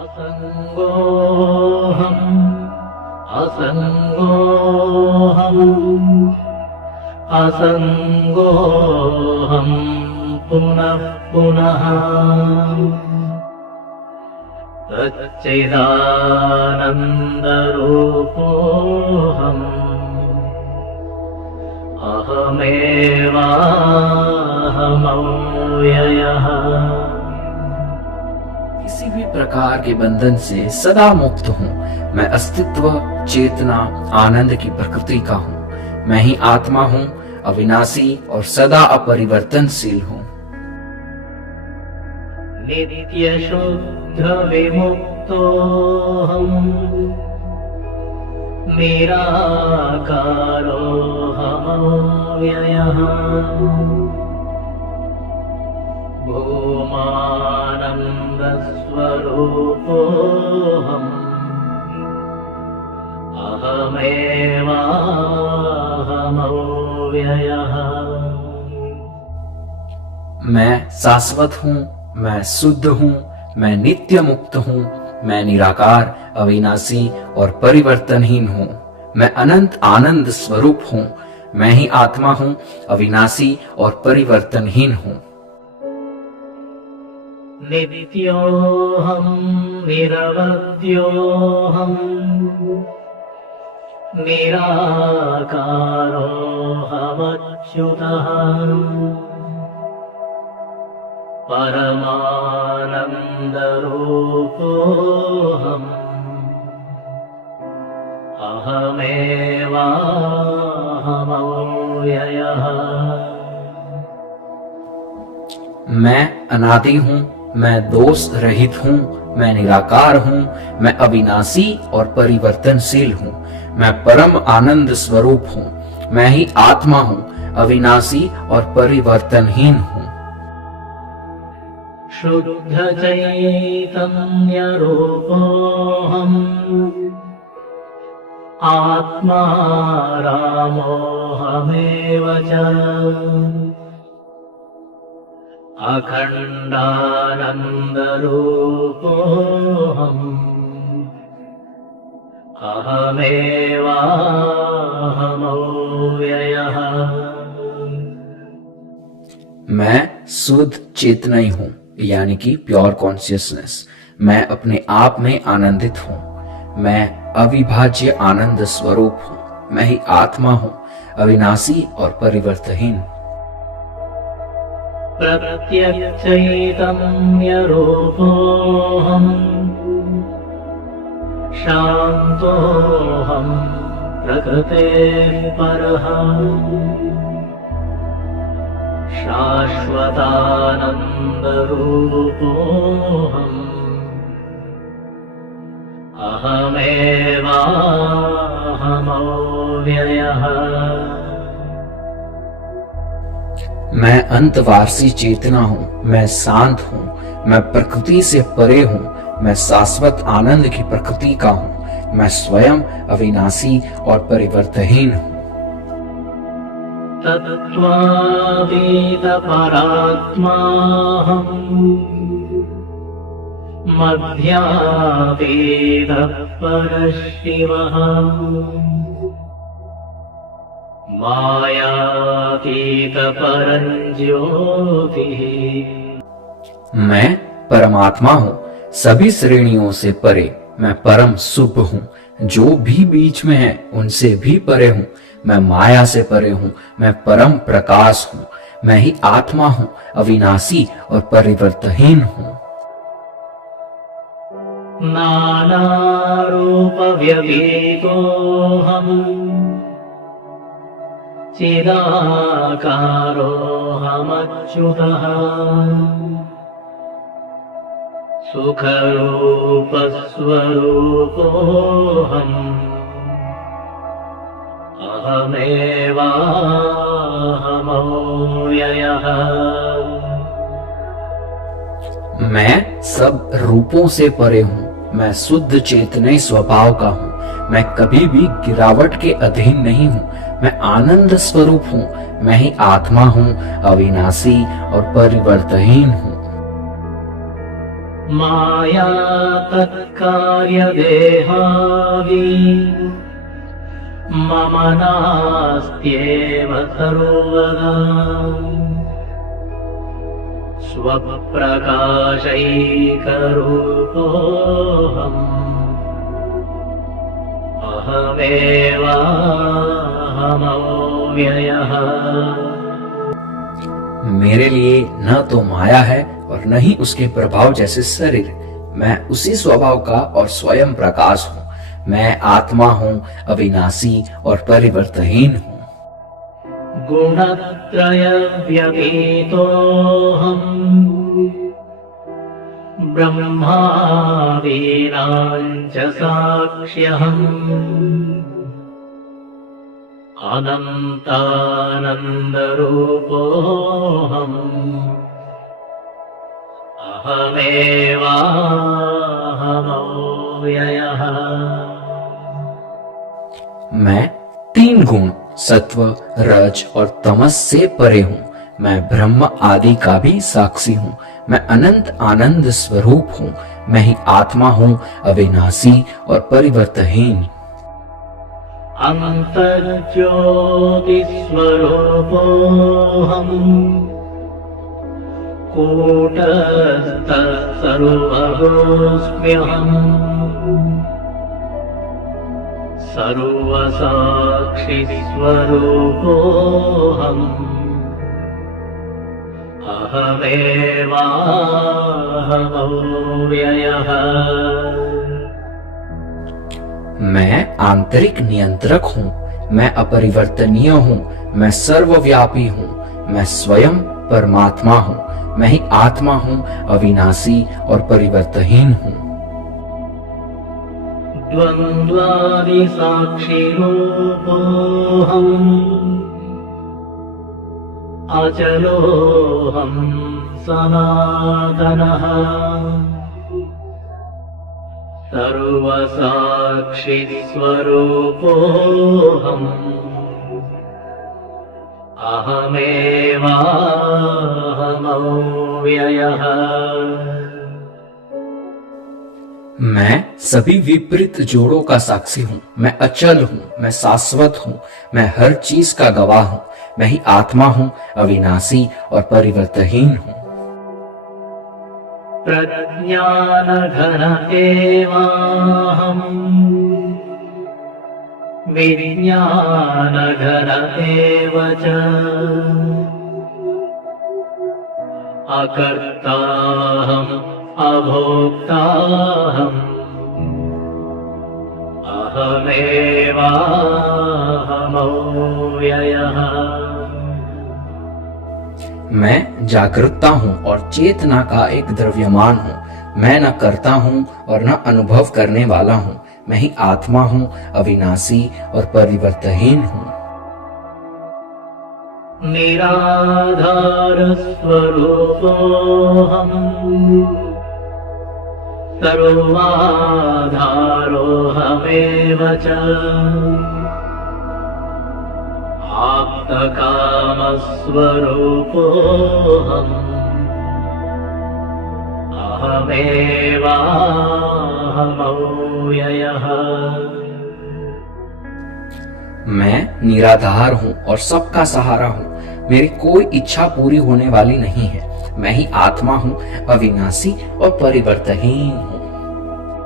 असंगोऽहम् असंगोऽहम् असंगोऽहम् पुनः पुनः सच्चिदानन्दरूपोऽहम् अहमेवाहमव्ययः। किसी भी प्रकार के बंधन से सदा मुक्त हूँ। मैं अस्तित्व, चेतना, आनंद की प्रकृति का हूँ। मैं ही आत्मा हूँ, अविनाशी और सदा अपरिवर्तनशील हूँ। नित्य शुद्ध विमुक्तोऽहम् निराकारोऽहमव्ययः। भूमानन्दस्वरूपोऽहम् अहमेवाहमव्ययः। मैं शाश्वत हूँ, मैं शुद्ध हूँ, मैं नित्य मुक्त हूँ, मैं निराकार, अविनाशी और परिवर्तनहीन हूँ। मैं अनंत आनंद स्वरूप हूँ। मैं ही आत्मा हूँ, अविनाशी और परिवर्तनहीन हूँ। नित्योऽहम् निरवध्योऽहम् निराकारोऽहमच्युतः। परमानन्दरूपोऽहम् अहमेवाहमव्ययः। मैं अनादि हूँ, मैं दोष रहित हूँ, मैं निराकार हूँ, मैं अविनाशी और परिवर्तनशील हूँ। मैं परम आनंद स्वरूप हूँ। मैं ही आत्मा हूँ, अविनाशी और परिवर्तनहीन हूँ। शुद्ध चैतन्यरूपोऽहम् आत्मा रामोऽहमेव च। अखण्डानन्दरूपोऽहम् अहमेवाहमव्ययः। मैं शुद्ध चेतनाई हूँ, यानी कि प्योर कॉन्शियसनेस। मैं अपने आप में आनंदित हूँ। मैं अविभाज्य आनंद स्वरूप हूँ। मैं ही आत्मा हूँ, अविनाशी और परिवर्तनहीन। प्रत्यक्षचैतन्यरूपोऽहम् शान्तोऽहम् प्रकृतेः परः। शाश्वतानन्दरूपोऽहम् अहमेवाहमव्ययः। मैं अंतवासी चेतना हूँ। मैं शांत हूँ। मैं प्रकृति से परे हूँ। मैं शाश्वत आनंद की प्रकृति का हूँ। मैं स्वयं अविनाशी और परिवर्तनहीन हूँ। तत्त्वातीतपरात्माहम् मध्यातीतः परशिवः। मायातीतपरञ्ज्योतिः। मैं परमात्मा हूँ, सभी श्रेणियों से परे। मैं परम शुभ हूँ। जो भी बीच में है उनसे भी परे हूँ। मैं माया से परे हूँ। मैं परम प्रकाश हूँ। मैं ही आत्मा हूँ, अविनाशी और परिवर्तनहीन हूँ। नानारूपव्यतीतोऽहम् चिदाकारोऽहमच्युतः। सुखरूपस्वरूपोऽहम् अहमेवाहमव्ययः। मैं सब रूपों से परे हूँ। मैं शुद्ध चेतने स्वभाव का हूँ। मैं कभी भी गिरावट के अधीन नहीं हूँ। मैं आनंद स्वरूप हूँ। मैं ही आत्मा हूँ, अविनाशी और परिवर्तनहीन हूँ। माया तत्कार्यदेहावी मम नास्त्येव सर्वदा स्वप्रकाशैकरूपोऽहम् अहमेवाहमव्ययः। मेरे लिए न तो माया है और न ही उसके प्रभाव जैसे शरीर। मैं उसी स्वभाव का और स्वयं प्रकाश हूँ। मैं आत्मा हूँ, अविनाशी और परिवर्तनहीन हूँ। गुणत्रय व्यतीतोऽहम् ब्रह्मादीनां च साक्ष्यहम् अनन्तानन्दरूपोऽहम् अहमेवाहमव्ययः। मैं 3 गुण सत्व, रज और तमस से परे हूँ। मैं ब्रह्म आदि का भी साक्षी हूँ। मैं अनंत आनंद स्वरूप हूँ। मैं ही आत्मा हूँ, अविनाशी और परिवर्तनहीन। अन्तर्ज्योतिस्वरूपोऽहम् कूटस्थः सर्वभूस्म्यहम् सर्वसाक्षिस्वरूपोऽहम् अहमेवाहमव्ययः। मैं आंतरिक नियंत्रक हूँ। मैं अपरिवर्तनीय हूँ। मैं सर्वव्यापी हूँ। मैं स्वयं परमात्मा हूँ। मैं ही आत्मा हूँ, अविनाशी और परिवर्तनहीन हूँ। द्वन्द्वादिसाक्षिरूपोऽहम् अचलोऽहम् सनातनः सर्वसाक्षिस्वरूपोऽहम् अहमेवाहमव्ययः। मैं सभी विपरीत जोड़ों का साक्षी हूँ। मैं अचल हूँ। मैं शाश्वत हूँ। मैं हर चीज का गवाह हूँ। मैं ही आत्मा हूँ, अविनाशी और परिवर्तनहीन हूँ। प्रज्ञानघन एवाहम् विज्ञानघन एव च अकर्ताहम् अभोक्ताहम् अहमेवाहमव्ययः। मैं जागरूकता हूँ और चेतना का एक द्रव्यमान हूँ। मैं न करता हूँ और न अनुभव करने वाला हूँ। मैं ही आत्मा हूँ, अविनाशी और परिवर्तनहीन हूँ। निराधार स्वरूपोऽहम् सर्वाधारोऽहमेव च आप्तकामस्वरूपोऽहम् अहमेवाहमव्ययः। मैं निराधार हूँ और सबका सहारा हूँ। मेरी कोई इच्छा पूरी होने वाली नहीं है। मैं ही आत्मा हूँ, अविनाशी और परिवर्तनहीन हूँ।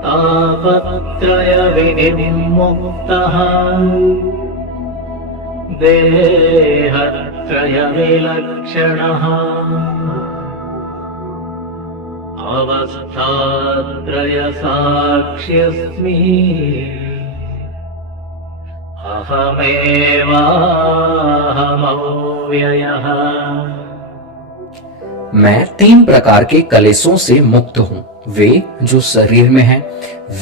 तापत्रय विनिर्मुक्तः देहत्रय विलक्षणः अवस्थात्रय साक्ष्यस्मि अहमेवाहमव्ययः। मैं 3 प्रकार के कलेशों से मुक्त हूँ। वे जो शरीर में हैं,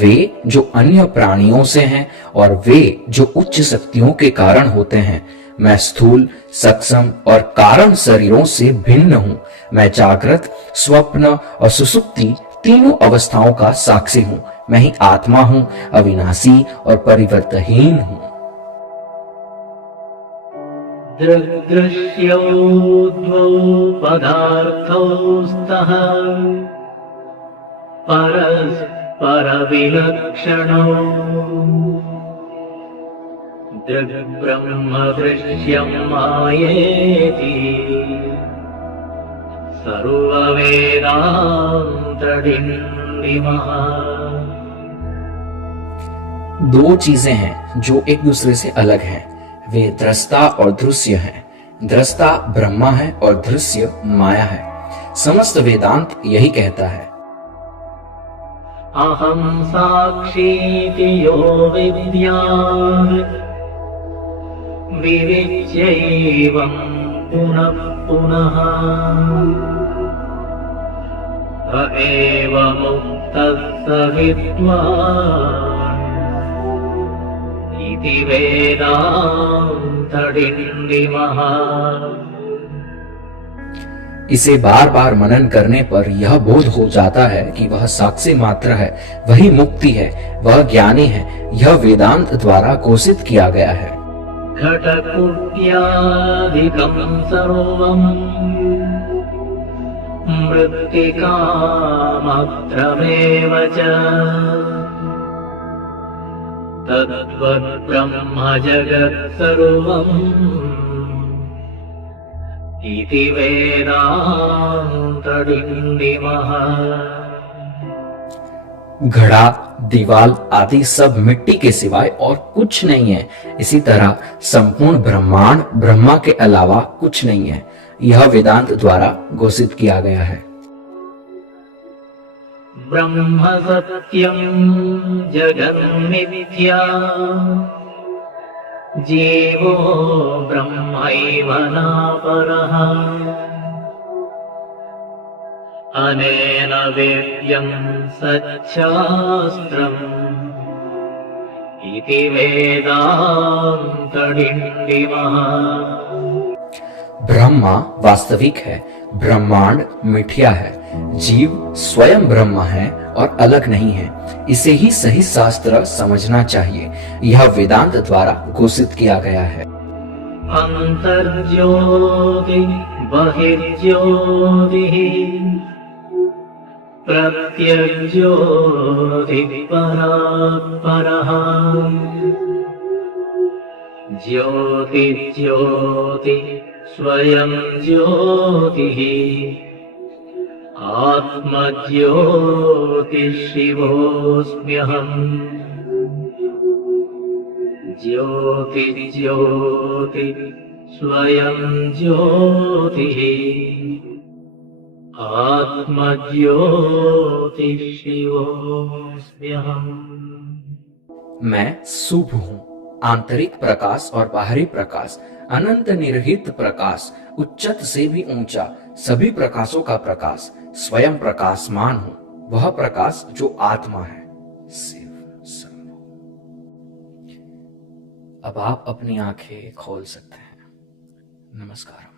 वे जो अन्य प्राणियों से हैं और वे जो उच्च शक्तियों के कारण होते हैं। मैं स्थूल, सक्षम और कारण शरीरों से भिन्न हूँ। मैं जागृत, स्वप्न और सुषुप्ति तीनों अवस्थाओं का साक्षी हूँ। मैं ही आत्मा हूँ, अविनाशी और परिवर्तनहीन हूँ। दृग्दृश्यौ द्वौ पदार्थौ स्तः परस्परविलक्षणौ दृग्ब्रह्मदृश्यं मायेति सर्ववेदान्तडिण्डिमः। दो चीजें हैं जो एक दूसरे से अलग हैं, वे दृष्टा और दृश्य हैं। दृष्टा ब्रह्मा है और दृश्य माया है। समस्त वेदांत यही कहता है। अहं साक्षीति यो विद्यात् विविच्यैवं पुनः पुनः स एव मुक्तः स विद्वान् इति वेदान्तडिण्डिमः। इसे बार बार मनन करने पर यह बोध हो जाता है कि वह साक्षी मात्र है, वही मुक्ति है, वह ज्ञानी है। यह वेदांत द्वारा घोषित किया गया है। घटकुट्यादिकं सर्वं मृत्तिकामात्रमेव च तद्वद्ब्रह्म जगत् सर्वम् इति वेदान्तडिण्डिमः। घड़ा, दीवाल आदि सब मिट्टी के सिवाय और कुछ नहीं है। इसी तरह संपूर्ण ब्रह्मांड ब्रह्मा के अलावा कुछ नहीं है। यह वेदांत द्वारा घोषित किया गया है। ब्रह्म सत्यं जगन्मिथ्या जीवो ब्रह्मैव नापरः अनेन वेद्यं सच्छास्त्रम् इति वेदान्तडिण्डिमः। ब्रह्मा वास्तविक है, ब्रह्मांड मिथ्या है, जीव स्वयं ब्रह्म है और अलग नहीं है। इसे ही सही शास्त्र समझना चाहिए। यह वेदांत द्वारा घोषित किया गया है। अंतर्ज्योति बहिर्ज्योतिः प्रत्यग्ज्योति परात्परः ज्योतिर्ज्योति स्वयं ज्योतिः आत्मज्योतिशिवोऽस्म्यहम् ज्योतिर्ज्योति स्वयं ज्योतिः आत्मज्योतिशिवोऽस्म्यहम्। मैं शुभ हूँ, आंतरिक प्रकाश और बाहरी प्रकाश, अनंत निर्हित प्रकाश, उच्चत से भी ऊंचा, सभी प्रकाशों का प्रकाश, स्वयं प्रकाशमान हूँ, वह प्रकाश जो आत्मा है, शिव शंभु। अब आप अपनी आंखें खोल सकते हैं। नमस्कार।